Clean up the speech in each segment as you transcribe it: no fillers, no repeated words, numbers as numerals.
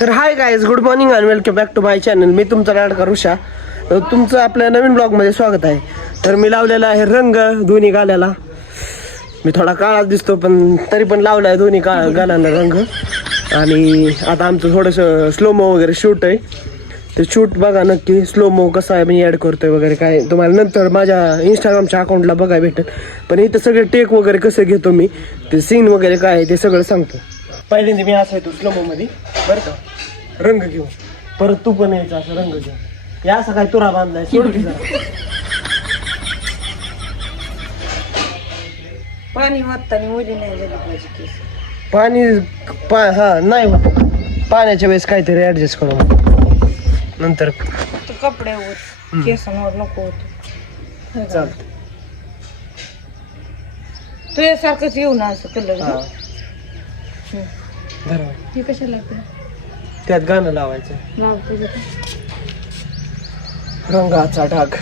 तर hi guys, good morning and welcome back to my channel. मी तुमचा लाडका ऋषा. तुमचं आपल्या नवीन ब्लॉगमध्ये स्वागत आहे. तर मी लावलेला आहे रंग दोन्ही गाल्याला. मी थोडा काळा दिसतो पण तरी पण लावला आहे दोन्ही गालांना रंग. आणि आता आमचं थोडंसं स्लोमो वगैरे शूट आहे. ते शूट बघा नक्की, स्लोमो कसा आहे मी ॲड करतोय वगैरे काय तुम्हाला नंतर माझ्या इंस्टाग्रामच्या अकाउंटला बघायला भेटेल. पण इथं सगळे टेक वगैरे कसं घेतो मी, ते सीन वगैरे काय आहे ते सगळं सांगतो. पहिल्यांदा मी असं येतो स्लोमोमध्ये बरं का, रंग घेऊन. परत तू पण यायचं असं रंग घेऊन. हे असं काय तुरा बांधलाय सोड की जरा. पाणी वाटताना मुली नाही झाली पाहिजे केस. पाणी हा नाही होत. पाण्याच्या वेळेस काहीतरी ऍडजस्ट करू नंतर तू कपड्यावर केसांवर नको होत. चालतं. तुझ्यासारखंच येऊ ना असं कलर. धरा. हे कशाला लागतं? त्यात गाणं लावायचं, लावते रंगाचा ढाग.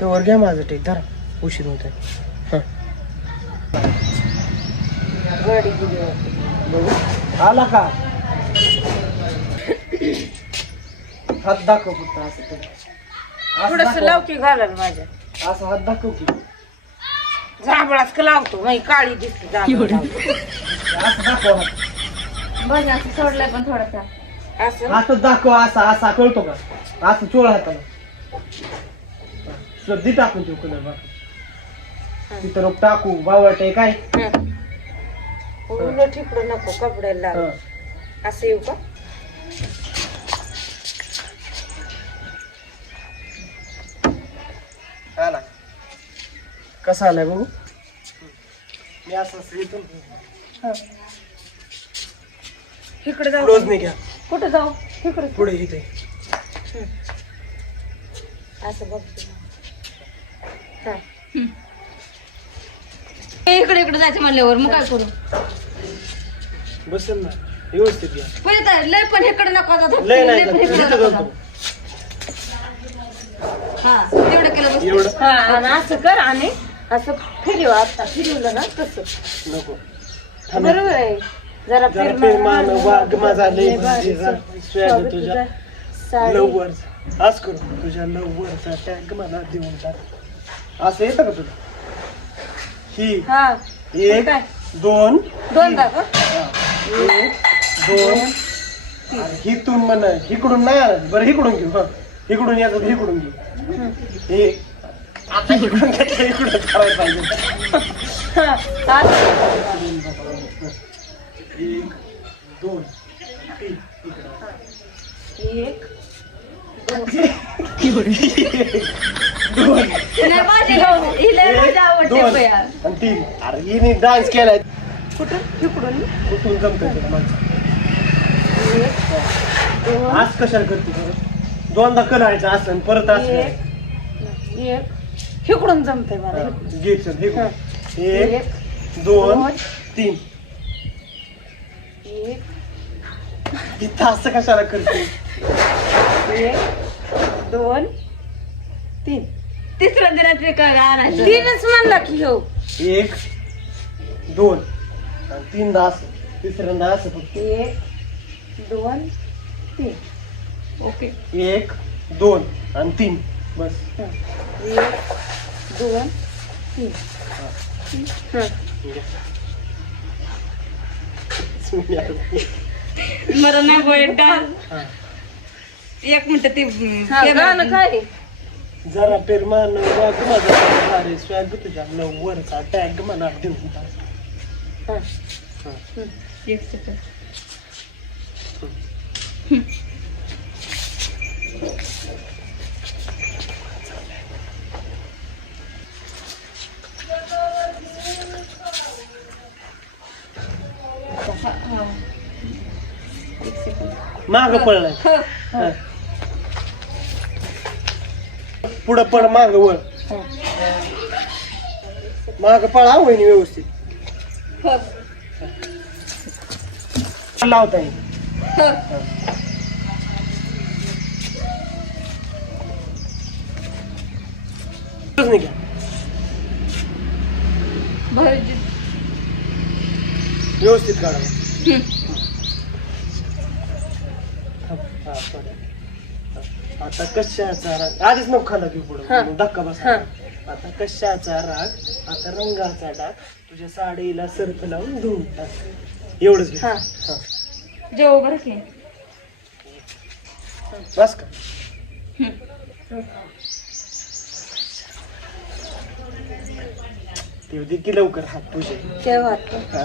तो वर घ्या माझं टेक, धरा उशीर होत आहे. गाडी गेली. आला का हात दाखव फक्त असं थोडस दाखव. लावकी घालाल माझ्या. असं हात दाखव की. जांभळाच का लावतो माझी काळी दिसते जांभळा. असं दाखव हात. बघ असं सोडलाय पण थोडासा असं. असं दाखव, असा असा कळतो का? असं चोळ हाताला सर्दी टाकून ठेव कलर बाकी. तिथं रोप टाकू बावट आहे काय. उलट इकडं नको कपड्याला लाव. असं येऊ का? आला कसा आलाय बघू. मी असं इथून इकडे जाऊ. क्लोज नाही घ्या, कुठं जाऊ? इकडे पुढे इथे. असं बघ. इकडे इकडे जायचं म्हणल्यावर मग काय करू? बसेल ना व्यवस्थित घ्या. पण तर लय पण इकडे नको जाऊ. लय नाही पण इकडे इथं नको जातो. जाऊ. हा तेवढं केलं बस. एवढं हा आणि असं कर आणि असं फिरव. आता फिरवलं ना तसं नको. बरोबर आहे. जरा जरा फिर मान वाघ माझा लय भारी स्वॅग तुझ्या साडी. लववर आज करू तुझ्या लववरचा टॅग मला देऊन टाक. असं येतं का तुला? ही हा एक काय? दोन दोन का? एक दोन. आणि हिथून म्हणा इकडून नाही आलं बरं, इकडून घेऊ. हा इकडून यायचं इकडून घेऊ. एक आता इकडून घेतलं इकडून करायला पाहिजे. एक दोन तीन एक दोन दोन आणि तीन. अरे हिने डान्स केलाय. कुठं? इकडून कुठून जमतंय तुला माणसं? आज कशाला करते बरं? दोनदा करायचं असं परत असं एक इकडून जमतंय मला. घे चल हे कर. एक दोन तीन. एक इथं असं कशाला करते? एक दोन तीन. तिसरं दिनात आणायचं. तीनच म्हणला की हो. एक दोन आणि तीनदा असं, तिसऱ्यांदा असं फक्त. एक दोन तीन. ओके. एक दोन आणि तीन बस. एक दोन तीन. मला नाही बोलत. एक मिनिट ते गाणं काय? जरा पेर मान वाघ माझा भारी स्वॅग तुझ्या लववरचा टॅग मला देऊन टाक. एक सेकंड. माग पळलाय. पुढं पळ माग वळ. माग पळा वहिनी व्यवस्थित लावता येईल. इथंच नाही घ्या भाऊजी व्यवस्थित काढा. आता कशाचा राग आधीच नको खाला घेऊ पुढे धक्का बसा. आता कशाचा राग आता रंगाचा डाग तुझ्या साडीला सर्फ लावून धुवून टाक एवढंच घे. हा. हा. जेव बरं की बस का ते की लवकर हात तुझे जेव हा